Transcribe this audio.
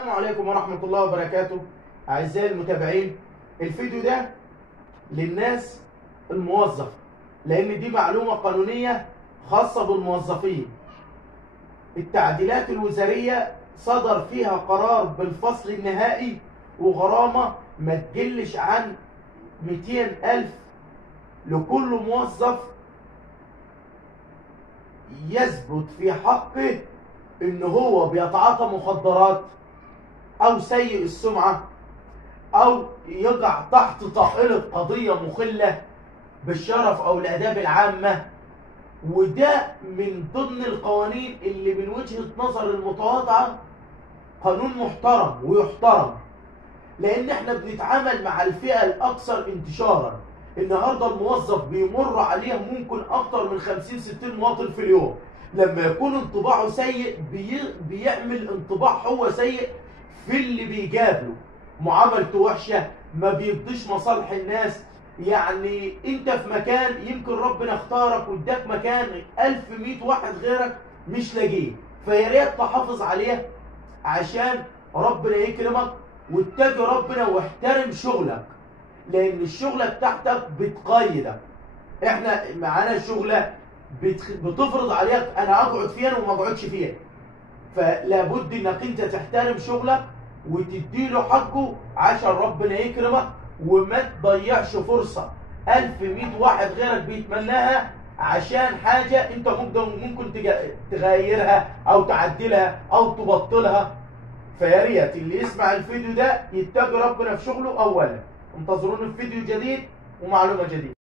السلام عليكم ورحمة الله وبركاته. أعزائي المتابعين، الفيديو ده للناس الموظفة، لأن دي معلومة قانونية خاصة بالموظفين. التعديلات الوزارية صدر فيها قرار بالفصل النهائي وغرامة ما تقلش عن 200,000 لكل موظف يثبت في حقه إن هو بيتعاطى مخدرات أو سيء السمعة أو يقع تحت طائلة قضية مخلة بالشرف أو الآداب العامة. وده من ضمن القوانين اللي من وجهة نظر المتواضعة قانون محترم ويحترم، لأن احنا بنتعامل مع الفئة الأكثر انتشارا. النهارده الموظف بيمر عليه ممكن أكتر من 50-60 مواطن في اليوم. لما يكون انطباعه سيء بيعمل انطباع هو سيء في اللي بيجابله، معاملته وحشة، ما بيرضيش مصالح الناس. يعني انت في مكان يمكن ربنا اختارك واداك مكان 1100 واحد غيرك مش لاقيه، فيا ريت تحافظ عليه عشان ربنا يكرمك واتقي ربنا واحترم شغلك، لان الشغلة بتاعتك بتقيدك. احنا معانا شغلة بتفرض عليك انا اقعد فيها وما اقعدش فيها، فلا بد انك انت تحترم شغلك وتديله حقه عشان ربنا يكرمك، وما تضيعش فرصة 1100 واحد غيرك بيتمناها عشان حاجة انت ممكن تغيرها او تعدلها او تبطلها. فيا ريت اللي يسمع الفيديو ده يتقي ربنا في شغله اولا. انتظرونا في فيديو جديد ومعلومة جديدة.